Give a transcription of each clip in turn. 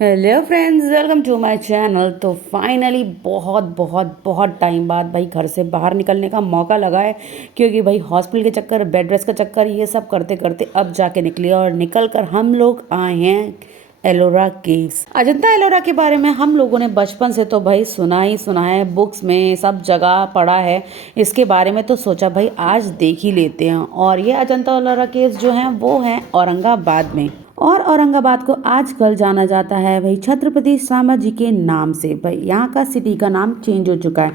Hello friends, welcome to my channel. तो finally बहुत बहुत बहुत टाइम बाद भाई घर से बाहर निकलने का मौका लगा है, क्योंकि भाई हॉस्पिटल के चक्कर, बेड रेस्ट का चक्कर, ये सब करते करते अब जाके निकले और निकल कर हम लोग आए हैं एलोरा केव्स। अजंता एलोरा के बारे में हम लोगों ने बचपन से तो भाई सुना ही सुना है, बुक्स में सब जगह पढ़ा है इसके बारे में। तो सोचा भाई आज देख ही लेते हैं। और ये अजंता एलोरा केव्स जो हैं वो हैं औरंगाबाद में। और औरंगाबाद को आजकल जाना जाता है भाई छत्रपति शिवाजी के नाम से। भाई यहाँ का सिटी का नाम चेंज हो चुका है,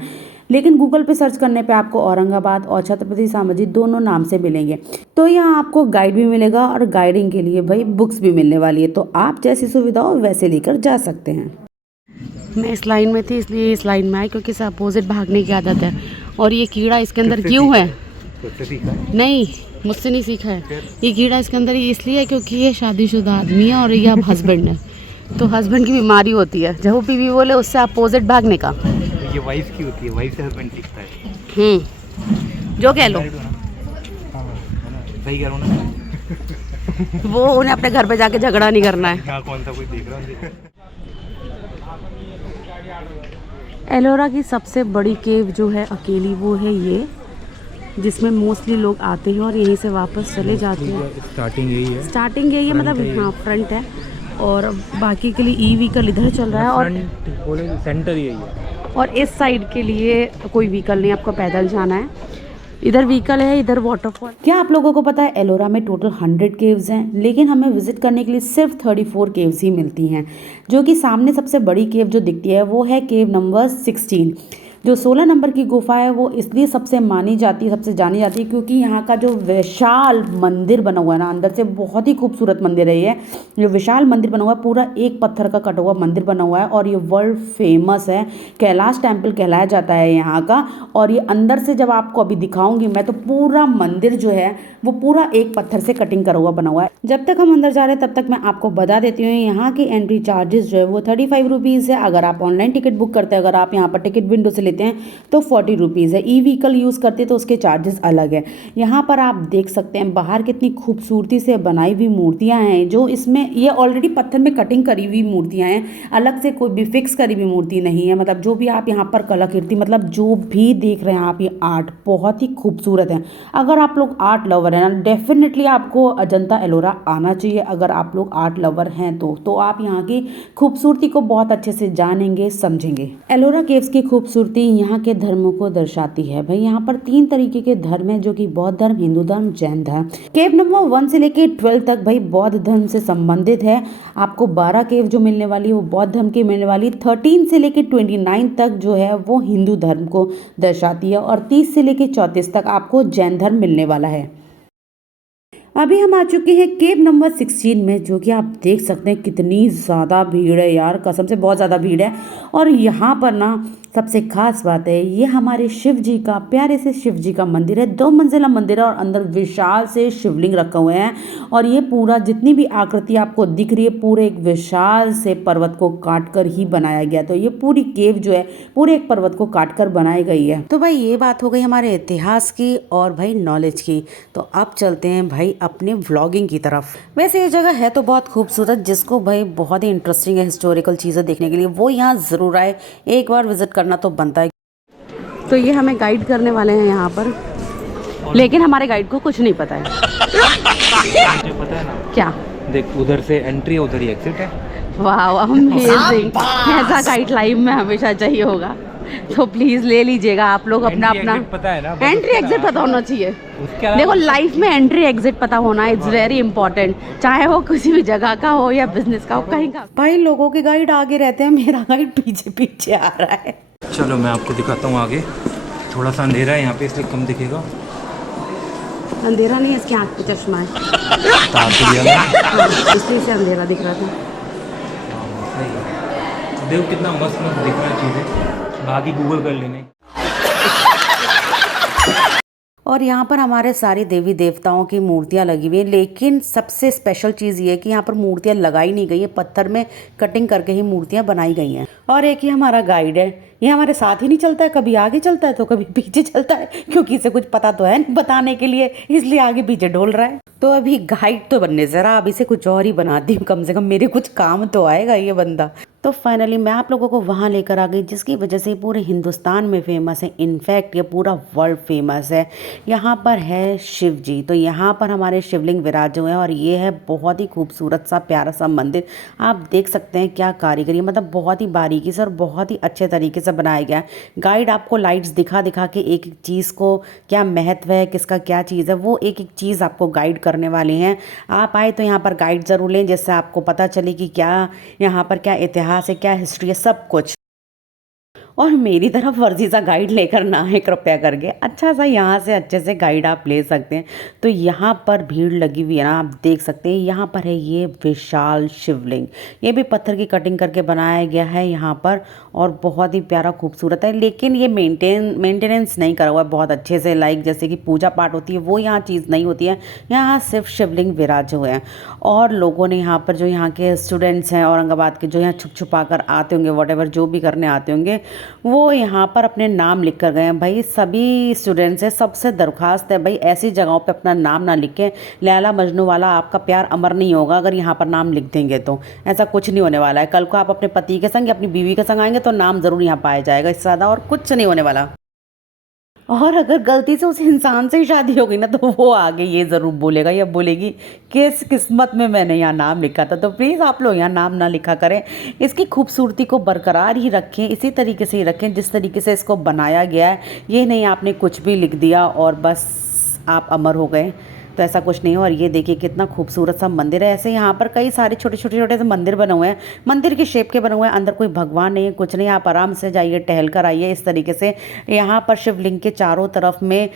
लेकिन गूगल पे सर्च करने पे आपको औरंगाबाद और छत्रपति शिवाजी दोनों नाम से मिलेंगे। तो यहाँ आपको गाइड भी मिलेगा और गाइडिंग के लिए भाई बुक्स भी मिलने वाली है। तो आप जैसी सुविधा हो वैसे लेकर जा सकते हैं। मैं इस लाइन में थी इसलिए इस लाइन में आई, क्योंकि इसे अपोजिट भागने की आदत है। और ये कीड़ा इसके अंदर क्यों है? नहीं, मुझसे नहीं सीखा है। ये कीड़ा इसके अंदर इसलिए है क्योंकि ये शादीशुदा आदमी है और ये अब हस्बैंड है। तो हस्बैंड की बीमारी होती है, जब वो बीवी बोले उससे अपोजिट भागने का। ये वाइफ की होती है, वाइफ से हस्बैंड सीखता है। जो कह लो, सही कह रहा हूँ ना। वो उन्हें अपने घर पे जाके झगड़ा नहीं करना है। यहाँ कौन सा कोई देख रहा है। एलोरा की सबसे बड़ी केव जो है अकेली, वो है ये, जिसमें मोस्टली लोग आते हैं और यहीं से वापस चले जाते हैं। स्टार्टिंग यही है, मतलब हाँ फ्रंट है। और बाकी के लिए ई व्हीकल इधर चल रहा है और सेंटर यही है। और इस साइड के लिए कोई व्हीकल नहीं, आपको पैदल जाना है। इधर व्हीकल है, इधर वाटरफॉल। क्या आप लोगों को पता है एलोरा में टोटल 100 केव्स हैं, लेकिन हमें विजिट करने के लिए सिर्फ 34 केव्स ही मिलती हैं। जो कि सामने सबसे बड़ी केव जो दिखती है वो है केव नंबर 16। जो 16 नंबर की गुफा है वो इसलिए सबसे मानी जाती है, सबसे जानी जाती है, क्योंकि यहाँ का जो विशाल मंदिर बना हुआ है ना, अंदर से बहुत ही खूबसूरत मंदिर है ये। जो विशाल मंदिर बना हुआ है, पूरा एक पत्थर का कटा हुआ मंदिर बना हुआ है और ये वर्ल्ड फेमस है। कैलाश टेम्पल कहलाया जाता है यहाँ का। और ये अंदर से जब आपको अभी दिखाऊंगी मैं, तो पूरा मंदिर जो है वो पूरा एक पत्थर से कटिंग करा हुआ बना हुआ है। जब तक हम अंदर जा रहे हैं तब तक मैं आपको बता देती हूँ, यहाँ की एंट्री चार्जेस जो है वो 35 रुपीज़ है। अगर आप ऑनलाइन टिकट बुक करते हैं, अगर आप यहाँ पर टिकट विंडो से लेते हैं तो 40 रुपीज़ है। ई व्हीकल यूज़ करते हैं तो उसके चार्जेस अलग है। यहाँ पर आप देख सकते हैं बाहर कितनी खूबसूरती से बनाई हुई मूर्तियाँ हैं। जो इसमें ये ऑलरेडी पत्थर में कटिंग करी हुई मूर्तियाँ हैं, अलग से कोई भी फिक्स करी हुई मूर्ति नहीं है। मतलब जो भी आप यहाँ पर कलाकृति, मतलब जो भी देख रहे हैं आप, ये आर्ट बहुत ही खूबसूरत है। अगर आप लोग आर्ट लवर हैं ना, डेफिनेटली आपको अजंता एलोरा आना चाहिए। अगर आप लोग आर्ट लवर हैं तो आप यहाँ की खूबसूरती को बहुत अच्छे से जानेंगे, समझेंगे। एलोरा केव्स की खूबसूरती यहाँ के धर्मों को दर्शाती है। भाई यहाँ पर 3 तरीके के धर्म है, जो कि बौद्ध धर्म, हिंदू धर्म, जैन धर्म। केव नंबर 1 से लेके 12 तक भाई बौद्ध धर्म से संबंधित है। आपको 12 केव जो मिलने वाली है वो बौद्ध धर्म की मिलने वाली। 13 से लेके 29 तक जो है वो हिंदू धर्म को दर्शाती है और 30 से लेके 34 तक आपको जैन धर्म मिलने वाला है। अभी हम आ चुके हैं केव नंबर 16 में, जो कि आप देख सकते हैं कितनी ज़्यादा भीड़ है यार, कसम से बहुत ज़्यादा भीड़ है। और यहाँ पर ना सबसे खास बात है, ये हमारे शिव जी का, प्यारे से शिव जी का मंदिर है। 2 मंजिला मंदिर है और अंदर विशाल से शिवलिंग रखे हुए हैं। और ये पूरा जितनी भी आकृति आपको दिख रही है, पूरे एक विशाल से पर्वत को काट कर ही बनाया गया। तो ये पूरी केव जो है पूरे एक पर्वत को काट कर बनाई गई है। तो भाई ये बात हो गई हमारे इतिहास की और भाई नॉलेज की। तो अब चलते हैं भाई अपने व्लॉगिंग की तरफ। वैसे ये जगह है तो बहुत खूबसूरत, जिसको भाई बहुत ही इंटरेस्टिंग है हिस्टोरिकल चीज़ें देखने के लिए, वो यहाँ ज़रूर आए, एक बार विजिट करना तो बनता है। तो ये हमें गाइड करने वाले हैं यहाँ पर, लेकिन हमारे गाइड को कुछ नहीं पता है। मुझे पता है ना। क्या? देख, उधर से एंट्री है, उधर ही एग्जिट है। वाह, अमेजिंग। ऐसा गाइड लाइफ में हमेशा चाहिए होगा। तो प्लीज ले लीजिएगा आप लोग अपना अपना। पता है ना, एंट्री एग्जिट पता होना चाहिए। देखो लाइफ में एंट्री एग्जिट पता होना इट्स वेरी इंपॉर्टेंट, चाहे वो किसी भी जगह का हो या बिजनेस का हो, कहीं का। भाई लोगों के गाइड आगे रहते हैं, मेरा गाइड पीछे पीछे आ रहा है। चलो मैं आपको दिखाता हूँ आगे। थोड़ा सा अंधेरा है यहाँ पे, इसलिए कम दिखेगा। अंधेरा नहीं है, इसकी आँख पे चश्मा है, इसलिए से अंधेरा दिख रहा था। देखो कितना मस्त मस्त दिख रहा है चीज़ें, बाकी गूगल कर लेने। और यहाँ पर हमारे सारे देवी देवताओं की मूर्तियाँ लगी हुई हैं, लेकिन सबसे स्पेशल चीज़ ये है कि यहाँ पर मूर्तियाँ लगाई नहीं गई है, पत्थर में कटिंग करके ही मूर्तियाँ बनाई गई हैं। और एक ही हमारा गाइड है, ये हमारे साथ ही नहीं चलता है, कभी आगे चलता है तो कभी पीछे चलता है, क्योंकि इसे कुछ पता तो है नहीं बताने के लिए, इसलिए आगे पीछे डोल रहा है। तो अभी गाइड तो बनने जरा, अब इसे कुछ और ही बनाती हूँ, कम से कम मेरे कुछ काम तो आएगा ये बंदा। तो फाइनली मैं आप लोगों को वहाँ लेकर आ गई जिसकी वजह से पूरे हिंदुस्तान में फेमस है, इनफैक्ट ये पूरा वर्ल्ड फेमस है। यहाँ पर है शिव जी, तो यहाँ पर हमारे शिवलिंग विराज हुए हैं और ये है बहुत ही खूबसूरत सा प्यारा सा मंदिर। आप देख सकते हैं क्या कारीगरी, मतलब बहुत ही बारीकी से और बहुत ही अच्छे तरीके से बनाया गया है। गाइड आपको लाइट्स दिखा दिखा के एक एक चीज़ को क्या महत्व है, किसका क्या चीज़ है, वो एक एक चीज़ आपको गाइड करने वाले हैं। आप आए तो यहाँ पर गाइड ज़रूर लें, जिससे आपको पता चले कि क्या यहाँ पर क्या इतिहास है, क्या हिस्ट्री है, सब कुछ। और मेरी तरफ फर्जी सा गाइड लेकर ना है कृपया करके, अच्छा सा यहाँ से अच्छे से गाइड आप ले सकते हैं। तो यहाँ पर भीड़ लगी हुई है ना, आप देख सकते हैं। यहाँ पर है ये विशाल शिवलिंग, ये भी पत्थर की कटिंग करके बनाया गया है यहाँ पर, और बहुत ही प्यारा खूबसूरत है। लेकिन ये मेंटेनेंस नहीं करा हुआ है बहुत अच्छे से, लाइक जैसे कि पूजा पाठ होती है वो यहाँ चीज़ नहीं होती है। यहाँ सिर्फ शिवलिंग विराज हुए हैं और लोगों ने यहाँ पर, जो यहाँ के स्टूडेंट्स हैं औरंगाबाद के, जो यहाँ छुप छुपा कर आते होंगे, वॉटेवर जो भी करने आते होंगे, वो यहाँ पर अपने नाम लिख कर गए हैं। भाई सभी स्टूडेंट्स से सबसे दरख्वास्त है, भाई ऐसी जगहों पे अपना नाम ना लिखें। लैला मजनू वाला आपका प्यार अमर नहीं होगा अगर यहाँ पर नाम लिख देंगे, तो ऐसा कुछ नहीं होने वाला है। कल को आप अपने पति के संग या अपनी बीवी के संग आएंगे तो नाम ज़रूर यहाँ पाया जाएगा, इससे ज़्यादा और कुछ नहीं होने वाला। और अगर गलती से उस इंसान से ही शादी हो गई ना, तो वो आगे ये ज़रूर बोलेगा या बोलेगी कि इस किस्मत में मैंने यहाँ नाम लिखा था। तो प्लीज़ आप लोग यहाँ नाम ना लिखा करें, इसकी खूबसूरती को बरकरार ही रखें, इसी तरीके से ही रखें जिस तरीके से इसको बनाया गया है। ये नहीं आपने कुछ भी लिख दिया और बस आप अमर हो गए, तो ऐसा कुछ नहीं है। और ये देखिए कितना खूबसूरत सा मंदिर है। ऐसे यहाँ पर कई सारे छोटे छोटे से मंदिर बने हुए हैं, मंदिर के शेप के बने हुए हैं, अंदर कोई भगवान नहीं है, कुछ नहीं। आप आराम से जाइए, टहल कर आइए। इस तरीके से यहाँ पर शिवलिंग के चारों तरफ में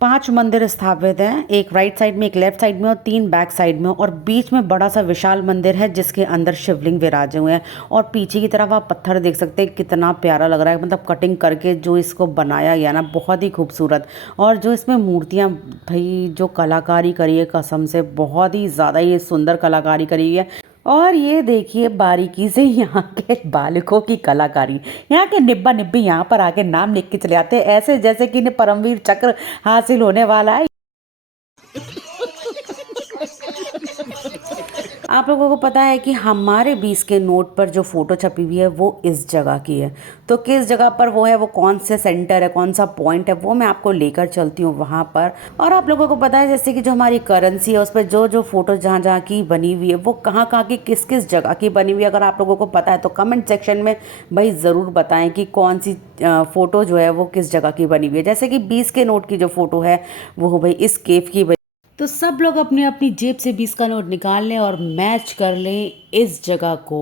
5 मंदिर स्थापित हैं, एक राइट साइड में, एक लेफ्ट साइड में और 3 बैक साइड में, और बीच में बड़ा सा विशाल मंदिर है जिसके अंदर शिवलिंग विराजे हुए हैं। और पीछे की तरफ आप पत्थर देख सकते हैं, कितना प्यारा लग रहा है, मतलब कटिंग करके जो इसको बनाया गया ना, बहुत ही खूबसूरत। और जो इसमें मूर्तियाँ, भाई जो कलाकारी करी है कसम से, बहुत ही ज़्यादा ये सुंदर कलाकारी करी है। और ये देखिए बारीकी से यहाँ के बालकों की कलाकारी, यहाँ के निब्बा निब्बी यहाँ पर आके नाम लिख के चले आते हैं, ऐसे जैसे कि इन्हें परमवीर चक्र हासिल होने वाला है। आप लोगों को पता है कि हमारे 20 के नोट पर जो फ़ोटो छपी हुई है वो इस जगह की है। तो किस जगह पर वो है, वो कौन से सेंटर है, कौन सा पॉइंट है, वो मैं आपको लेकर चलती हूँ वहाँ पर। और आप लोगों को पता है जैसे कि जो हमारी करेंसी है उस पर जो जो फ़ोटो जहाँ जहाँ की बनी हुई है वो कहाँ कहाँ की किस किस जगह की बनी हुई है, अगर आप लोगों को पता है तो कमेंट सेक्शन में भाई ज़रूर बताएं कि कौन सी फ़ोटो जो है वो किस जगह की बनी हुई है। जैसे कि 20 के नोट की जो फ़ोटो है वो भाई इस केव की। तो सब लोग अपनी अपनी जेब से 20 का नोट निकाल लें और मैच कर लें इस जगह को।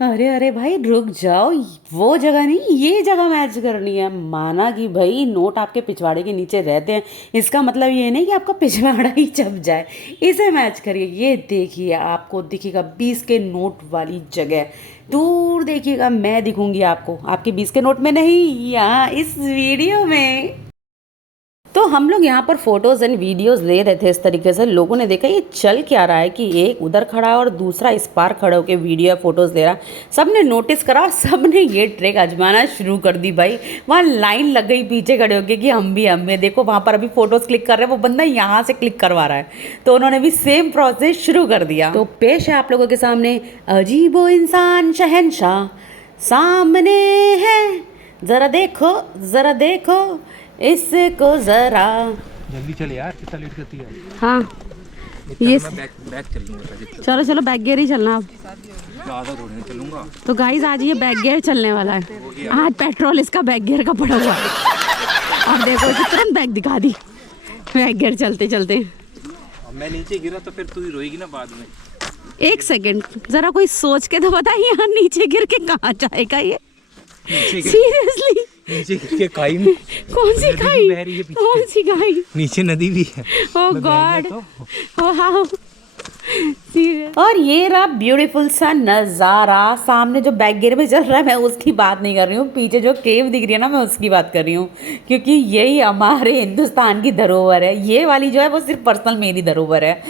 अरे अरे भाई रुक जाओ, वो जगह नहीं, ये जगह मैच करनी है। माना कि भाई नोट आपके पिछवाड़े के नीचे रहते हैं, इसका मतलब ये नहीं कि आपका पिछवाड़ा ही छप जाए, इसे मैच करिए। ये देखिए आपको दिखेगा 20 के नोट वाली जगह, दूर देखिएगा, मैं दिखूंगी आपको, आपके 20 के नोट में नहीं, यहाँ इस वीडियो में। तो हम लोग यहाँ पर फोटोज़ एंड वीडियोज़ ले रहे थे, इस तरीके से लोगों ने देखा ये चल क्या रहा है कि एक उधर खड़ा है और दूसरा इस पार खड़े होकर वीडियो या फोटोज़ ले रहा है। सब ने नोटिस करा और सब ने ये ट्रिक आजमाना शुरू कर दी। भाई वहाँ लाइन लग गई पीछे खड़े होकर कि हम भी देखो वहाँ पर अभी फ़ोटोज़ क्लिक कर रहे हैं, वो बंदा यहाँ से क्लिक करवा रहा है, तो उन्होंने भी सेम प्रोसेस शुरू कर दिया। तो पेश है आप लोगों के सामने अजीबो इंसान शहंशाह सामने है, ज़रा देखो इसको जरा। जल्दी चले यार, कितना लेट करती है। हाँ ये बैग चल लूंगा। चलो बैक गियर ही चलना अब, ज़्यादा थोड़ी चलूंगा। तो गाइस आज ये बैक गियर चलने वाला है, आज पेट्रोल इसका बैक गियर का पड़ा हुआ है। और देखो इसे तुरंत बैक दिखा दी बैक गियर चलते चलते। मैं नीचे गिरा तो फिर तू ही रोएगी ना बाद में। एक सेकंड जरा कोई सोच के तो बताइए, यहाँ नीचे गिर के कहाँ जाएगा ये, सीरियसली नीचे गिर के खाई में। कौन सी खाई, कौन सी खाई, नीचे नदी भी है। ओह गॉड, ओह हाउ, और ये रहा ब्यूटीफुल सा नज़ारा। सामने जो बैक गेयर में चल रहा है मैं उसकी बात नहीं कर रही हूँ, पीछे जो केव दिख रही है ना मैं उसकी बात कर रही हूँ, क्योंकि यही हमारे हिंदुस्तान की धरोहर है। ये वाली जो है वो सिर्फ पर्सनल मेरी धरोहर है।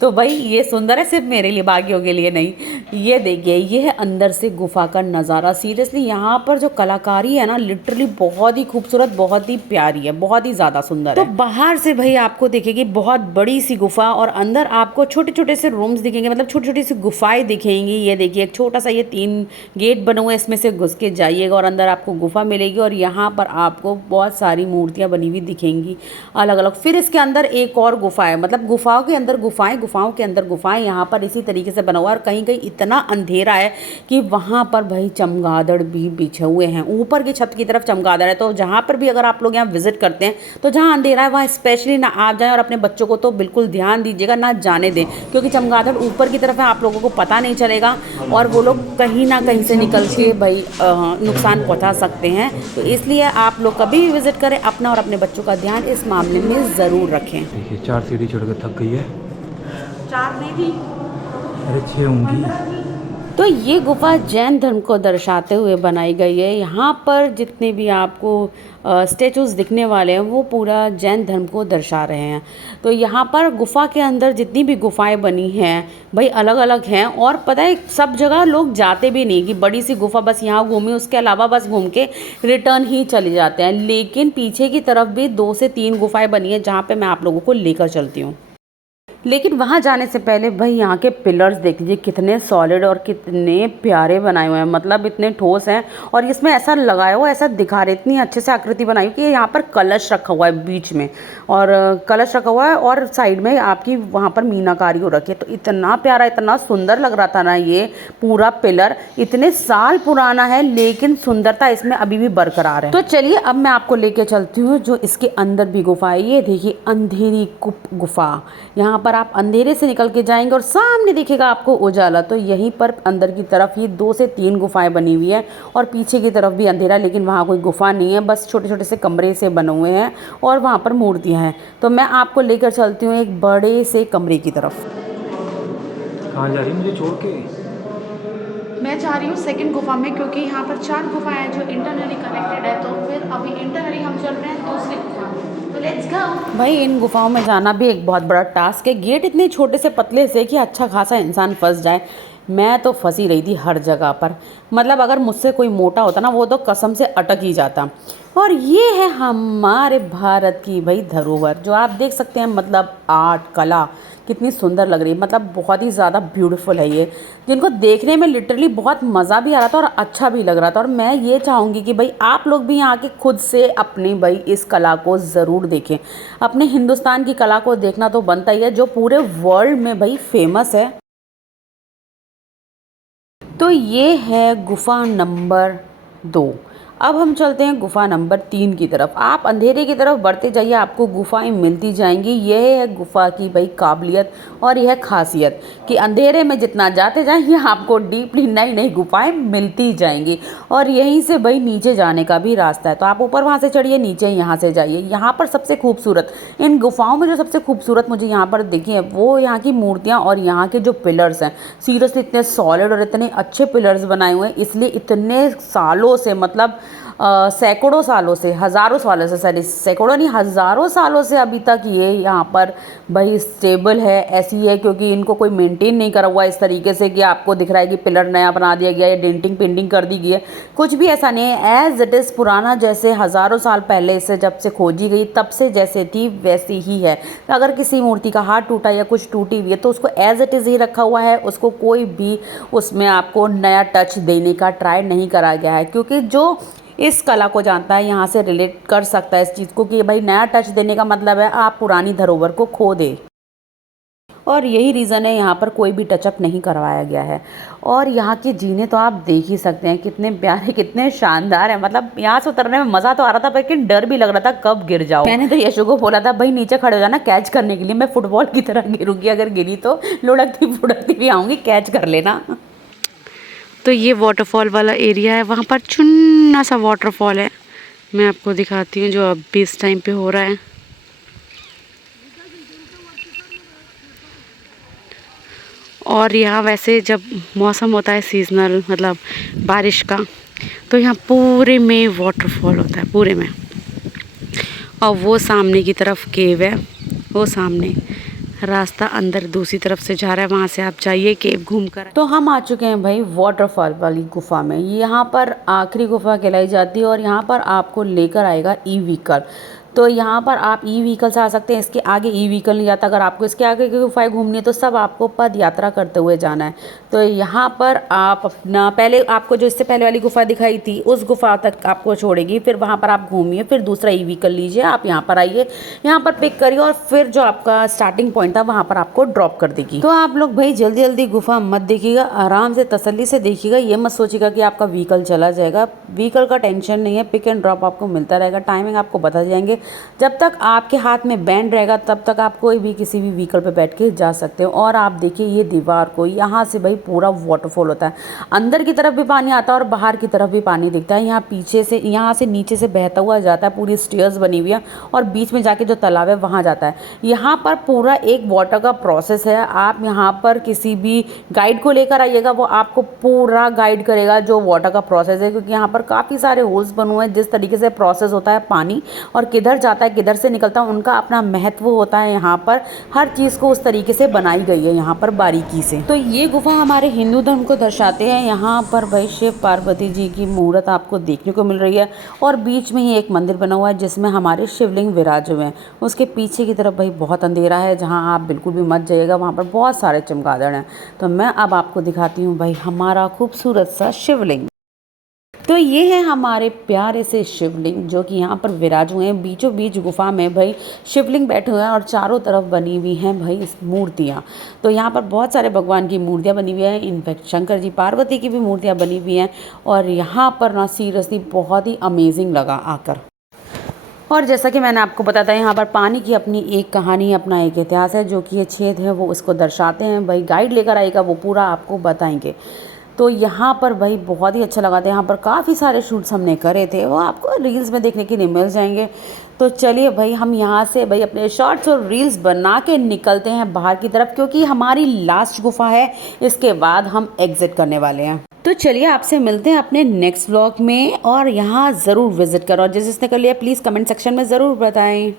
तो भाई ये सुंदर है सिर्फ मेरे लिए, बाकियों के लिए नहीं। ये देखिए ये है अंदर से गुफा का नज़ारा। सीरियसली यहाँ पर जो कलाकारी है ना लिटरली बहुत ही खूबसूरत, बहुत ही प्यारी है, बहुत ही ज़्यादा सुंदर है। तो बाहर से भाई आपको दिखेगी बहुत बड़ी सी गुफा और अंदर आपको छोटे छोटे से रूम्स दिखेंगे, मतलब छोटी छोटी सी गुफाएं दिखेंगी। ये देखिए एक छोटा सा ये 3 गेट बने हुए हैं, इसमें से घुस के जाइएगा और अंदर आपको गुफा मिलेगी और यहाँ पर आपको बहुत सारी मूर्तियाँ बनी हुई दिखेंगी अलग अलग। फिर इसके अंदर एक और गुफा है, मतलब गुफाओं के अंदर गुफाएं, गुफाओं के अंदर गुफाएं। यहाँ पर इसी तरीके से बना हुआ है और कहीं कहीं इतना अंधेरा है कि वहाँ पर भाई चमगादड़ भी बिछे हुए हैं। ऊपर की छत की तरफ चमगादड़ है, तो जहाँ पर भी अगर आप लोग यहाँ विजिट करते हैं तो जहाँ अंधेरा है वहाँ स्पेशली ना आप जाएं और अपने बच्चों को तो बिल्कुल ध्यान दीजिएगा, ना जाने दें, क्योंकि चमगादड़ ऊपर की तरफ है, आप लोगों को पता नहीं चलेगा और वो लोग कहीं ना कहीं से निकल के भाई नुकसान पहुँचा सकते हैं। तो इसलिए आप लोग कभी भी विजिट करें अपना और अपने बच्चों का ध्यान इस मामले में ज़रूर रखें। देखिए 4 सीढ़ी चढ़ के थक गई है। 4 नहीं थी, अरे 6 होंगी। तो ये गुफा जैन धर्म को दर्शाते हुए बनाई गई है। यहाँ पर जितने भी आपको स्टेचूज़ दिखने वाले हैं वो पूरा जैन धर्म को दर्शा रहे हैं। तो यहाँ पर गुफा के अंदर जितनी भी गुफाएं बनी हैं भाई अलग अलग हैं और पता है सब जगह लोग जाते भी नहीं कि बड़ी सी गुफा बस यहाँ घूमी उसके अलावा बस घूम के रिटर्न ही चले जाते हैं। लेकिन पीछे की तरफ भी 2 से 3 गुफाएँ बनी हैं जहाँ पर मैं आप लोगों को लेकर चलती हूँ। लेकिन वहाँ जाने से पहले भाई यहाँ के पिलर्स देख लीजिए कितने सॉलिड और कितने प्यारे बनाए हुए हैं, मतलब इतने ठोस हैं। और इसमें ऐसा लगाया हुआ, ऐसा दिखा रहे, इतनी अच्छे से आकृति बनाई कि यहाँ पर कलश रखा हुआ है बीच में, और कलश रखा हुआ है और साइड में आपकी वहाँ पर मीनाकारी हो रखी है। तो इतना प्यारा, इतना सुंदर लग रहा था ना। ये पूरा पिलर इतने साल पुराना है लेकिन सुंदरता इसमें अभी भी बरकरार है। तो चलिए अब मैं आपको लेके चलती हूँ जो इसके अंदर भी गुफा है। ये देखिए अंधेरी गुफा, यहाँ पर आप अंधेरे से निकल के जाएंगे और सामने दिखेगा आपको उजाला। तो यहीं पर अंदर की तरफ ये 2 से 3 गुफाएं बनी हुई है और पीछे की तरफ भी अंधेरा, लेकिन वहाँ कोई गुफा नहीं है, बस छोटे छोटे से कमरे से बने हुए हैं और वहाँ पर मूर्तियाँ हैं। तो मैं आपको लेकर चलती हूँ एक बड़े से कमरे की तरफ। कहाँ जा रही मुझे छोड़ के? मैं जा रही हूँ सेकंड गुफा में, क्योंकि यहाँ पर 4 गुफाएं हैं जो इंटरनली कनेक्टेड है। तो फिर अभी इंटरनली हम चल रहे हैं दूसरी गुफा। तो लेट्स गो। भाई इन गुफाओं में जाना भी एक बहुत बड़ा टास्क है। गेट इतने छोटे से पतले से कि अच्छा खासा इंसान फंस जाए। मैं तो फंसी रही थी हर जगह पर, मतलब अगर मुझसे कोई मोटा होता ना वो तो कसम से अटक ही जाता। और ये है हमारे भारत की भाई धरोहर जो आप देख सकते हैं, मतलब आर्ट कला कितनी सुंदर लग रही है, मतलब बहुत ही ज़्यादा ब्यूटीफुल है ये, जिनको देखने में लिटरली बहुत मज़ा भी आ रहा था और अच्छा भी लग रहा था। और मैं ये चाहूँगी कि भाई आप लोग भी यहाँ के खुद से अपनी भाई इस कला को ज़रूर देखें। अपने हिंदुस्तान की कला को देखना तो बनता ही है जो पूरे वर्ल्ड में भाई फेमस है। तो ये है गुफा नंबर 2। अब हम चलते हैं गुफा नंबर 3 की तरफ। आप अंधेरे की तरफ बढ़ते जाइए, आपको गुफाएं मिलती जाएंगी। यह है गुफा की भाई काबिलियत और यह खासियत कि अंधेरे में जितना जाते जाएंगे आपको डीपली नई नई गुफाएं मिलती जाएंगी। और यहीं से भाई नीचे जाने का भी रास्ता है, तो आप ऊपर वहाँ से चढ़िए, नीचे यहाँ से जाइए। यहाँ पर सबसे खूबसूरत, इन गुफाओं में जो सबसे खूबसूरत मुझे यहाँ पर दिखी है वो यहाँ की मूर्तियाँ और यहाँ के जो पिलर्स हैं। सीरियसली इतने सॉलिड और इतने अच्छे पिलर्स बनाए हुए हैं, इसलिए इतने सालों से, मतलब सैकड़ों सालों से, हज़ारों सालों से, सॉरी सैकड़ों नहीं हज़ारों सालों से अभी तक ये यहाँ पर भाई स्टेबल है। ऐसी है क्योंकि इनको कोई मेंटेन नहीं करा हुआ इस तरीके से कि आपको दिख रहा है कि पिलर नया बना दिया गया या डेंटिंग पेंटिंग कर दी गई है, कुछ भी ऐसा नहीं है। एज़ इट इज़ पुराना, जैसे हज़ारों साल पहले से जब से खोजी गई तब से जैसे थी वैसी ही है। तो अगर किसी मूर्ति का हाथ टूटा या कुछ टूटी हुई है तो उसको एज़ इट इज़ ही रखा हुआ है, उसको कोई भी उसमें आपको नया टच देने का ट्राई नहीं करा गया है। क्योंकि जो इस कला को जानता है यहाँ से रिलेट कर सकता है इस चीज़ को कि भाई नया टच देने का मतलब है आप पुरानी धरोहर को खो दे। और यही रीज़न है यहाँ पर कोई भी टचअप नहीं करवाया गया है। और यहाँ की जीने तो आप देख ही सकते हैं कितने प्यारे, कितने शानदार है। मतलब यहाँ से उतरने में मज़ा तो आ रहा था लेकिन डर भी लग रहा था कब गिर जाओ। मैंने तो यशु को बोला था भाई नीचे खड़े हो जाना कैच करने के लिए, मैं फुटबॉल की तरह गिरूँगी, अगर गिरी तो लुढ़कती फुढ़कती भी आऊँगी, कैच कर लेना। तो ये वाटरफॉल वाला एरिया है, वहाँ पर चुन्ना सा वाटरफॉल है, मैं आपको दिखाती हूँ जो अब भी इस टाइम पे हो रहा है। और यहाँ वैसे जब मौसम होता है सीजनल, मतलब बारिश का, तो यहाँ पूरे में वाटरफॉल होता है, पूरे में। और वो सामने की तरफ केव है, वो सामने रास्ता अंदर दूसरी तरफ से जा रहा है, वहाँ से आप जाइए केव घूम कर। तो हम आ चुके हैं भाई वाटरफॉल वाली गुफा में। यहाँ पर आखिरी गुफा कहलाई जाती है और यहाँ पर आपको लेकर आएगा ई व्हीकल। तो यहाँ पर आप ई व्हीकल से आ सकते हैं, इसके आगे ई व्हीकल नहीं जाता। अगर आपको इसके आगे की गुफाएं घूमनी है तो सब आपको पद यात्रा करते हुए जाना है। तो यहाँ पर आप अपना पहले आपको जो इससे पहले वाली गुफा दिखाई थी उस गुफा तक आपको छोड़ेगी, फिर वहाँ पर आप घूमिए, फिर दूसरा ई व्हीकल लीजिए, आप यहाँ पर आइए, यहाँ पर पिक करिए और फिर जो आपका स्टार्टिंग पॉइंट था वहाँ पर आपको ड्रॉप कर देगी। तो आप लोग भाई जल्दी जल्दी गुफा मत देखिएगा, आराम से तसल्ली से देखिएगा। ये मत सोचिएगा कि आपका व्हीकल चला जाएगा, व्हीकल का टेंशन नहीं है, पिक एंड ड्रॉप आपको मिलता रहेगा। टाइमिंग आपको बता जाएंगे। जब तक आपके हाथ में बैंड रहेगा तब तक आप कोई भी किसी भी व्हीकल पे बैठ के जा सकते हो। और आप देखिए ये दीवार को, यहाँ से भाई पूरा वाटरफॉल होता है, अंदर की तरफ भी पानी आता है और बाहर की तरफ भी पानी दिखता है। यहाँ पीछे से, यहाँ से नीचे से बहता हुआ जाता है, पूरी स्टेयर्स बनी हुई है और बीच में जाके जो तालाब है वहाँ जाता है। यहाँ पर पूरा एक वाटर का प्रोसेस है। आप यहाँ पर किसी भी गाइड को लेकर आइएगा, वो आपको पूरा गाइड करेगा जो वाटर का प्रोसेस है, क्योंकि यहाँ पर काफ़ी सारे होल्स बने हुए हैं। जिस तरीके से प्रोसेस होता है पानी और किधर जाता है किधर से निकलता है, उनका अपना महत्व होता है। यहाँ पर हर चीज़ को उस तरीके से बनाई गई है यहाँ पर बारीकी से। तो ये गुफा हमारे हिंदू धर्म को दर्शाते हैं। यहाँ पर भाई शिव पार्वती जी की मूर्त आपको देखने को मिल रही है और बीच में ही एक मंदिर बना हुआ है जिसमें हमारे शिवलिंग विराज हुए हैं। उसके पीछे की तरफ भाई बहुत अंधेरा है, जहाँ आप बिल्कुल भी मत जाइएगा, वहाँ पर बहुत सारे चमगादड़ हैं। तो मैं अब आपको दिखाती हूँ भाई हमारा खूबसूरत सा शिवलिंग। तो ये है हमारे प्यारे से शिवलिंग जो कि यहाँ पर विराज हुए हैं। बीचों बीच गुफा में भाई शिवलिंग बैठे हुए हैं और चारों तरफ बनी हुई हैं भाई इस मूर्तियाँ। तो यहाँ पर बहुत सारे भगवान की मूर्तियाँ बनी हुई हैं, इनफैक्ट शंकर जी पार्वती की भी मूर्तियाँ बनी हुई हैं। और यहाँ पर ना सीरियसली बहुत ही अमेजिंग लगा आकर। और जैसा कि मैंने आपको बताया था, यहाँ पर पानी की अपनी एक कहानी, अपना एक इतिहास है, जो कि ये छेद है वो उसको दर्शाते हैं। भाई गाइड लेकर आएगा, वो पूरा आपको बताएंगे। तो यहाँ पर भाई बहुत ही अच्छा लगा था। यहाँ पर काफ़ी सारे शूट्स हमने करे थे, वो आपको रील्स में देखने के लिए मिल जाएंगे। तो चलिए भाई हम यहाँ से भाई अपने शॉर्ट्स और रील्स बना के निकलते हैं बाहर की तरफ, क्योंकि हमारी लास्ट गुफा है, इसके बाद हम एग्जिट करने वाले हैं। तो चलिए आपसे मिलते हैं अपने नेक्स्ट व्लॉग में, और यहाँ ज़रूर विजिट करो और जिसने कर लिया प्लीज़ कमेंट सेक्शन में ज़रूर बताएं।